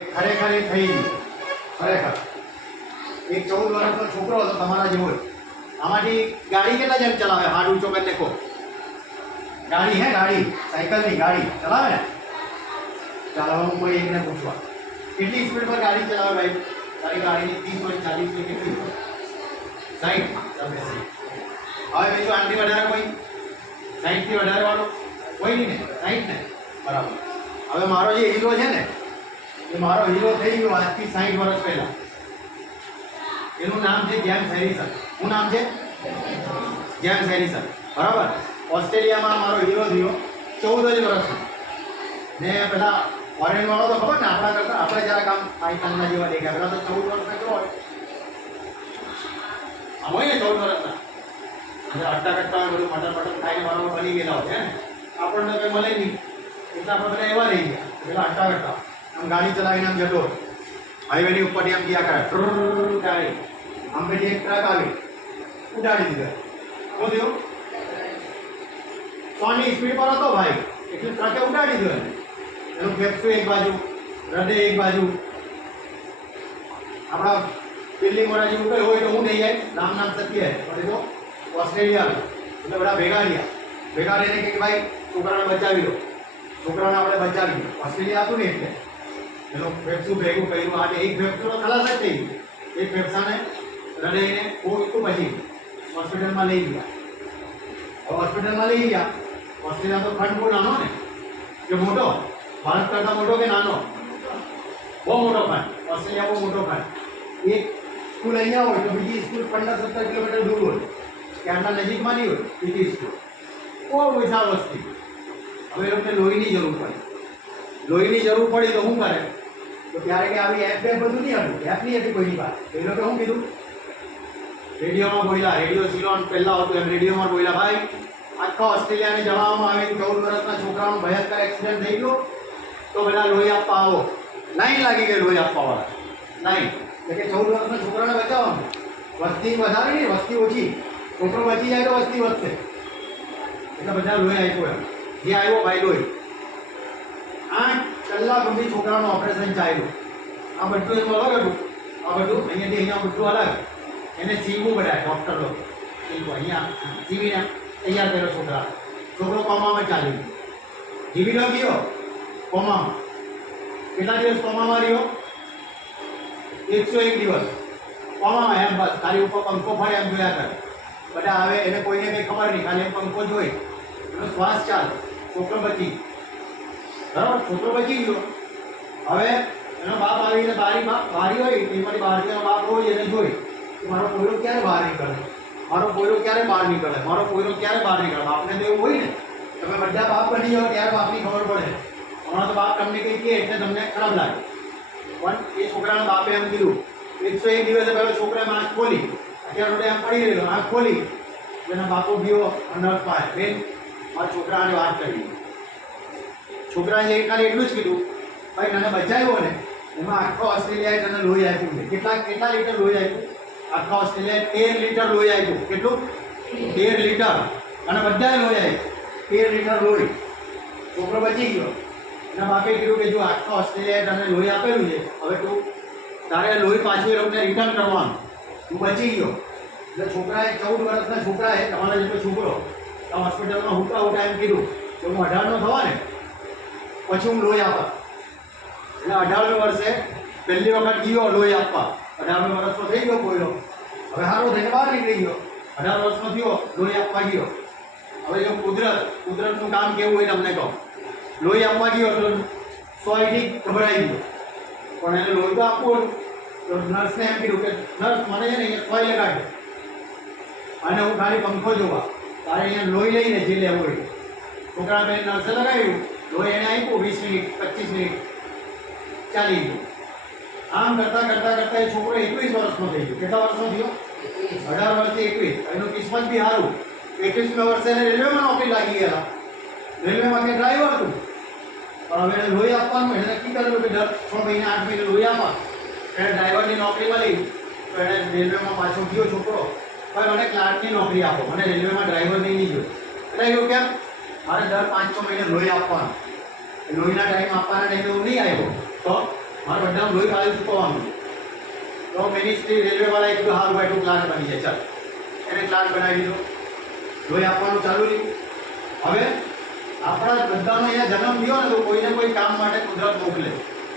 ખરેખર એ થઈ ગયું. ખરેખર એક 14 વર્ષનો છોકરો હતો તમારા જેવો જ. આમાંથી ગાડી કેટલા જણ ચલાવે? હાથ ઊંચો કરીને કહો. ગાડી હે ગાડી, સાયકલની ગાડી ચલાવે ને? ચાલો હું કોઈ એકને પૂછવા, કેટલી સ્પીડ પર ગાડી ચલાવે ભાઈ? તારી ગાડીની 30 હોય 40 ની કેટલી હોય? 60. તમે હવે બીજું આનાથી વધારે કોઈ? 60 થી વધારે વાળો કોઈ નહીં ને? 60 ને? બરાબર. હવે મારો જે હીરો છે ને, એ મારો હીરો થઈ ગયો આજથી 60 વર્ષ પહેલા. એનું નામ છે જેમ્સ હેરિસન. શું નામ છે? James Harrison. બરાબર. ઓસ્ટ્રેલિયામાં મારો હીરો થયો 14 જ વર્ષનો. ને પેલા ફોરેન વાળો તો ખબર ને આપણા કરતા આપણે જરાક આમ પાકિસ્તાનના જેવા દેખાય. પેલા તો 14 વર્ષના કેવો હોય? આમ હોય ને 14 વર્ષના. અટ્ટા કટ્ટા બધું મટન મટન ખાઈને બરાબર બની ગયેલા હોય ને. આપણને કંઈ મળે નહીં એટલે આપણે બધા એવા રહી ગયા. પેલા અટ્ટા કટ્ટા આમ ગાડી ચલાવીને આમ જતો હોય. હાઈવેની ઉપરથી આમ ગયા કરે ગાડી. આમ પછી એક ટ્રક આવી ઉડાડી દીધો. શું થયું? 100 ની સ્પીડ પર હતો ભાઈ, એટલે ટ્રકે ઉડાડી દીધો. એનું ફેફસું એક બાજુ, હૃદય એક બાજુ. આપણા બિલ્ડિંગ વાળા જેવું કંઈ હોય તો હું નહીં જાય. નામ સત્ય પણ તો ઓસ્ટ્રેલિયા એટલે બધા ભેગા રહ્યા. ભેગા રહીને કે ભાઈ છોકરાને બચાવી લો, છોકરાને આપણે બચાવી લો. ઓસ્ટ્રેલિયા હતું ને એટલે એનું ફેફસું ભેગું કર્યું. આજે એક ફેફસું તો ખલાસ જ થઈ ગયું. એક ફેફસાને હૃદયને ખૂબ પછી હોસ્પિટલમાં લઈ ગયા. હવે હોસ્પિટલમાં લઈ ગયા. ઓસ્ટ્રેલિયા તો ખંડ બહુ નાનો ને કે મોટો? ભારત કરતાં મોટો કે નાનો? બહુ મોટો ખંડ. ઓસ્ટ્રેલિયા બહુ મોટો ખંડ. એક સ્કૂલ અહીંયા હોય તો બીજી સ્કૂલ 15-17 કિલોમીટર દૂર હોય કે આટલા નજીકમાં નહીં હોય બીજી સ્કૂલ. બહુ વિશાળ વસ્તી. હવે એ લોકોને લોહીની જરૂર પડી. લોહીની જરૂર પડી તો શું કરે? તો ત્યારે કે આવી એપ બધું નહીં હતું. એપ નહીં હતી કોઈની પાસે. એ લોકો શું કીધું? રેડિયોમાં બોલ્યા. રેડિયો સિલોન પહેલાં હતું એમ રેડિયોમાં બોલ્યા, ભાઈ આખા ઓસ્ટ્રેલિયાને જણાવવામાં આવે કે 14 વર્ષના છોકરાનું ભયંકર એક્સિડન્ટ થઈ ગયો તો બધા લોહી આપવા આવો. લાઈન લાગી ગઈ લોહી આપવાવાળા. લાઈન એટલે કે 14 વર્ષના છોકરાને બચાવવાનું. વસ્તી વધારે નહીં, વસ્તી ઓછી. છોકરો બચી જાય તો વસ્તી વધશે એટલે બધા લોહી આપ્યો. એમ જે આવ્યો ભાઈ લોહી. 8 કલાક સુધી છોકરાનું ઓપરેશન ચાલ્યું. આ બધું એનું અલગ હતું. આ બધું અહીંયાથી અહીંયા બધું અલગ. એને સીવવું પડે ડૉક્ટર લોકો. અહીંયા સીવીને તૈયાર કર્યો છોકરા. છોકરો કોમામાં ચાલ્યો. જીવી ન ગયો કોમામાં. કેટલા દિવસ કોમામાં રહ્યો? 101 દિવસ કોમામાં. એમ બસ તારી ઉપર પંખો ફરે એમ જોયા કરે. બધા આવે એને કોઈને કંઈ ખબર નહીં, ખાલી એમ પંખો જોઈ એનો શ્વાસ ચાલે. છોકરો બચી. બરાબર, છોકરો બચી ગયો. હવે એનો બાપ આવીને બારી હોય એમાંથી બહારથી એનો બાપ રોજ એને જોઈ કે મારો પોયરો ક્યારે બહાર નીકળે, મારો પોયરો ક્યારે બહાર નીકળે, મારો પોયરો ક્યારે બહાર નીકળે. બાપને તો એવું હોય ને, તમે બધા બાપ બની જાઓ ત્યારે બાપની ખબર પડે. હમણાં તો બાપ તમને કંઈ કહે એટલે તમને ખરાબ લાગે. પણ એ છોકરાના બાપે એમ કીધું 101 દિવસે પહેલો છોકરાએ આંખ ખોલી. અત્યારે રોડે એમ પડી રહેલો, આંખ ખોલી એના બાપો ગયો નર્સ પાસે, બેન મારા છોકરાને વાત કરી. છોકરાએ ખાલી એટલું જ કીધું, ભાઈ તને બચાવ્યો ને એમાં આખો ઓસ્ટ્રેલિયાએ તને લોહી આપ્યું છે. કેટલા લીટર લોહી આપ્યું? આખા ઓસ્ટ્રેલિયાએ 13 લીટર લોહી આપ્યું. કેટલું? 13 લીટર. અને બધાએ લોહી આપ્યું 13 લીટર લોહી. છોકરો બચી ગયો. એના બાપે કીધું કે જો આખા ઓસ્ટ્રેલિયાએ તને લોહી આપેલું છે, હવે તું તારે લોહી પાછું એ લોકોને રિટર્ન કરવાનું. તું બચી ગયો. એટલે છોકરાએ 14 વર્ષના છોકરાએ તમારા જેટલો છોકરો હોસ્પિટલમાં હુટા એમ કીધું કે હું 18નો થવા ને પછી હું લોહી આપા. એટલે 18મે વર્ષે પહેલી વખત ગયો લોહી આપવા. 18મે વર્ષનો થઈ ગયો કોઈનો. હવે સારો થઈને બહાર નીકળી ગયો. 18 વર્ષનો થયો લોહી આપવા ગયો. હવે જો કુદરતનું કામ કેવું હોય તમને કહો. લોહી આપવા ગયો તો 100 ગભરાઈ ગયો. પણ એને લોહી તો આપવું તો નર્સને એમ કીધું કે નર્સ મને છે ને અહીંયા 100 લગાડે અને હું ખાલી પંખો જોવા, તારે અહીંયા લોહી લઈને જે લેવું હોય. છોકરા બેન નર્સે લગાવ્યું લોહી એને આપ્યું. 20 મિનિટ 25 મિનિટ ચાલી ગયું. આમ કરતાં એ છોકરો 21 વર્ષનો થઈ ગયો. કેટલા વર્ષનો થયો? 18 વર્ષથી 21. એનું કિસ્મત બી સારું. 21મે વર્ષે એને રેલવેમાં નોકરી લાગી ગયા. રેલવેમાં કે ડ્રાઈવર હતું. પણ હવે એને લોહી આપવાનું એને નક્કી કરેલું કે દર 6 મહિને 8 મહિને લોહી આપવા. એને ડ્રાઈવરની નોકરી મળી તો એને રેલવેમાં પાછો ગયો છોકરો. ભાઈ મને ક્લાર્કની નોકરી આપો, મને રેલવેમાં ડ્રાઈવર નહીં જોઈએ. એટલે એવું કેમ? મારે દર 5-6 મહિને લોહી આપવાનું. લોહીના ટાઈમ આપવાના ટાઈમે હું નહીં આવ્યો તો મારે બધાનું લોહી કાઢી ચૂકવવાનું છે. તો મિનિસ્ટ્રી રેલવેવાળાએ કીધું હારું ભાઈ તું ક્લાર્ક બની જાય, ચાલ એને ક્લાર્ક બનાવી દીધો, લોહી આપવાનું ચાલુ રહ્યું. હવે આપણા બધાનો અહીંયા જન્મ થયો ને તો કોઈને કોઈ કામ માટે કુદરત મોકલે.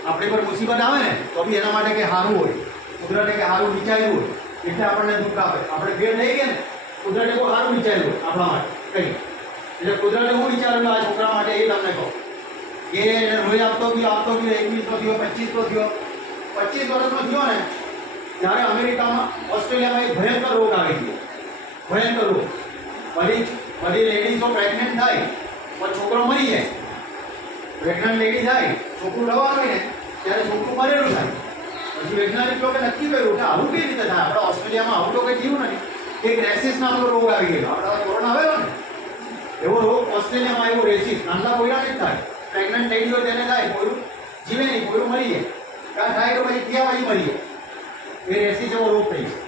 આપણી પર મુસીબત આવે ને તો બી એના માટે કંઈ સારું હોય, કુદરતે કંઈ સારું વિચાર્યું હોય એટલે આપણને દુઃખ આપે. આપણે ફેર થઈ ગયા ને કુદરતે કોઈ સારું વિચાર્યું હોય આપણા માટે કંઈ, એટલે કુદરતે શું વિચારેલું આ છોકરા માટે એ તમને કહો. એ લોહી આપતો ગયો 21નો થયો, 25નો થયો, 25 વર્ષનો થયો ને ત્યારે અમેરિકામાં, ઓસ્ટ્રેલિયામાં એક ભયંકર રોગ આવી ગયો, ભયંકર રોગ. બધી લેડીઝો પ્રેગ્નન્ટ થાય પણ છોકરો મરી જાય. પ્રેગ્નન્ટ લેડી થાય, છોકરું રવાનું હોય ને ત્યારે છોકરું મરેલું થાય. પછી વૈજ્ઞાનિક લોકોએ નક્કી કર્યું કે આવું કેવી રીતે થાય. આપણા ઓસ્ટ્રેલિયામાં આવું તો કંઈ થયું નથી. એક રેસિસ નામનો રોગ આવી ગયો. આપણા કોરોના આવેલો ને એવો રોગ ઓસ્ટ્રેલિયામાં આવ્યો, રેસિસ. નાના કોયરાને જ થાય. પ્રેગ્નન્ટ લેડી હોય તેને થાય, કોયરું જીવે નહીં, કોયરું મરી જાય. કાં થાય તો પછી થયા પછી મરી જાય. એ રેસિસ એવો રોગ થઈ ગયો.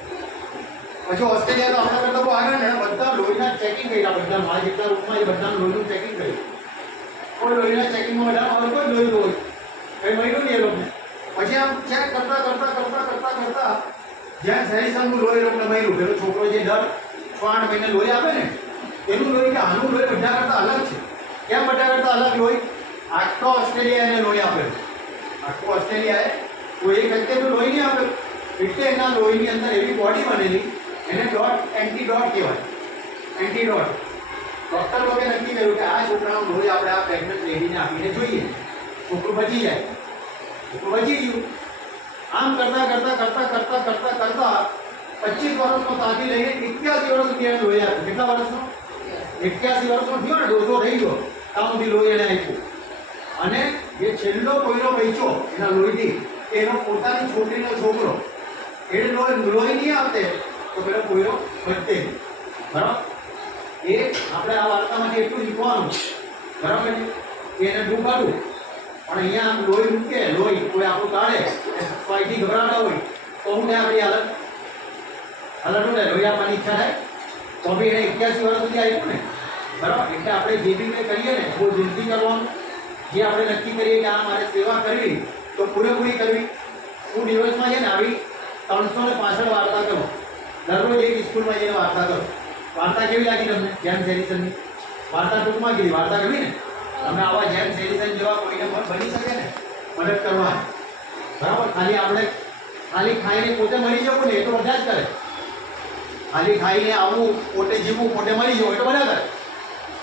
પછી ઓસ્ટ્રેલિયા તો આપણા કરતાં બહુ આગળ ને બધા લોહીના ચેકિંગ કર્યા. બધા મારા જેટલા રૂમમાં એ બધાનું લોહીનું ચેકિંગ કર્યું. કોઈ લોહીના ચેકિંગમાં બધા હવે કોઈ લોહી હોય કંઈ મળ્યું નહીં એ લોકોને. પછી આમ ચેક કરતા જ્યાં સેરિસનનું લોહી એ લોકોને મળ્યું. પેલો છોકરો જે દર 6-8 મહિને લોહી આપે ને એનું લોહી કે આનું લોહી બધા કરતાં અલગ છે. કેમ બધા કરતાં અલગ લોહી? આખો ઓસ્ટ્રેલિયા એને લોહી આપેલું. આખો ઓસ્ટ્રેલિયાએ કોઈ એક વ્યક્તિનું લોહી નહીં આપેલું. એટલે એના લોહીની અંદર એવી બોડી બનેલી એને એન્ટીડોટ કહેવાય. એન્ટીડોટ. ડૉક્ટર લોકોએ નક્કી કર્યું કે આ છોકરાનું લોહી આપણે આ પ્રેગ્નન્ટ લેડીને આપીને જોઈએ, છોકરું બચી જાય. છોકરું બચી ગયું. આમ કરતાં 25 વર્ષનો તાકી લઈને 81 વર્ષ સુધી એને લોહી આપ્યું. કેટલા વર્ષનો? 81 વર્ષનો થયો ને, ડોઝો રહી ગયો ત્યાં સુધી લોહી એને આપ્યું. અને જે છેલ્લો કોયરો વેચ્યો એના લોહીથી એનો પોતાની છોકરીનો છોકરો એને લોહી નહીં આપતે તો પેલો કોયરો વધતે નહીં. બરાબર? એ આપણે આ વાર્તામાંથી એટલું શીખવાનું, બરાબર ને? એને દુઃખ હતું પણ અહીંયા આમ લોહી મૂકે, લોહી કોઈ આપણું કાઢે સ્વાઈથી ગભરાતા હોય તો શું થાય આપણી હાલત? હાલત શું થાય? લોહી આપવાની ઈચ્છા થાય તો બી એને 81 વર્ષ સુધી આપ્યું ને. બરાબર? એટલે આપણે જે બી કંઈ કરીએ ને બહુ દિલથી કરવાનું. જે આપણે નક્કી કરીએ કે આ મારે સેવા કરવી તો પૂરેપૂરી કરવી. હું દિવસમાં છે ને આવી 365 વાર્તા કરું. દરરોજ એક સ્કૂલમાં જઈને વાર્તા કરું. વાર્તા કેવી લાગી તમને? જેમ્સ હેરિસનની વાર્તા ટૂંકમાં કીધી. વાર્તા ગમી ને? તમે આવા જેમ્સ હેરિસન જેવા કોઈને બની શકે ને મદદ કરવા. બરાબર? ખાલી ખાઈને પોતે મરી જવું ને એ તો બધા જ કરે. ખાલી ખાઈને આવવું, પોતે જીવવું, પોતે મરી જવું એ તો બધા કરે.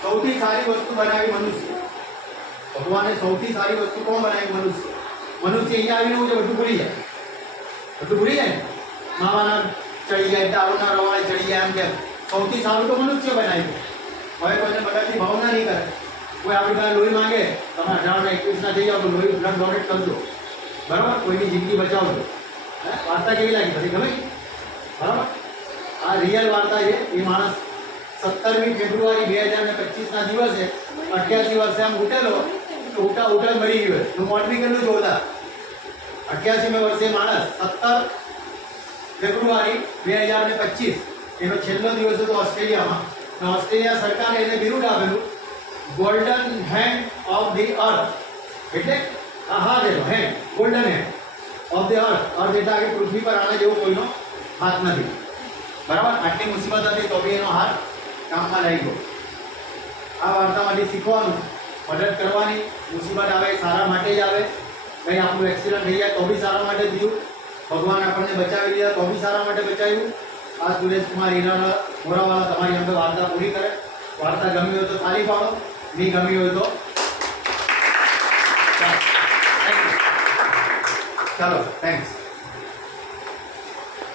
સૌથી સારી વસ્તુ બનાવી મનુષ્ય. ભગવાને સૌથી સારી વસ્તુ કોણ બનાવી? મનુષ્ય. મનુષ્ય અહીંયા આવીને હું બધું ભૂલી જાય. બધું ભૂલી જાય ને. માવાના ચડી જાય, દારૂના રવાળે ચડી જાય. એમ કેમ? સૌથી સારું તો મનુષ્ય બનાવ્યું. હવે કોઈને બધાથી ભાવના નહીં કરે. કોઈ આપણી પાસે લોહી માંગે, તમે 18-21ના થઈ જાઓ તો લોહી બ્લડ ડોનેટ કરજો. બરાબર? કોઈની જિંદગી બચાવજો. વાર્તા કેવી લાગી? બધી ગમે? બરાબર? આ રિયલ વાર્તા છે. એ માણસ 17મી ફેબ્રુઆરી 2025ના દિવસે 88 વર્ષે આમ ઉઠેલો તો ઉઠા મરી ગયો. હું મોટવી કેટલું જોરદાર. 88મી વર્ષે માણસ 17 ફેબ્રુઆરી 2025 એનો છેલ્લો દિવસ હતો ઓસ્ટ્રેલિયામાં. ઓસ્ટ્રેલિયા સરકારે એને બિરુદ આપેલું golden hand of the earth. એટલે આ હાથ એનો hand, golden hand of the earth. Earth એટલે કે પૃથ્વી પર આના જેવો કોઈનો હાથ નથી. બરાબર? આટલી મુસીબત હતી તો બી એનો હાથ કામમાં લાગી ગયો. આ વાર્તામાંથી શીખવાનું, મદદ કરવાની. મુસીબત આવે સારા માટે જ આવે. કંઈ આપણું એક્સિડન્ટ થઈ જાય તો બી સારા માટે થયું. ભગવાન આપણને બચાવી લીધા તો બી સારા માટે બચાવ્યું. આ સુરેશકુમાર હીરાના મોરાવાળા તમારી અંદર વાર્તા પૂરી કરે. વાર્તા ગમી હોય તો તાળી પાડો, નહીં ગમી હોય તો ચાલો. થેન્ક્સ.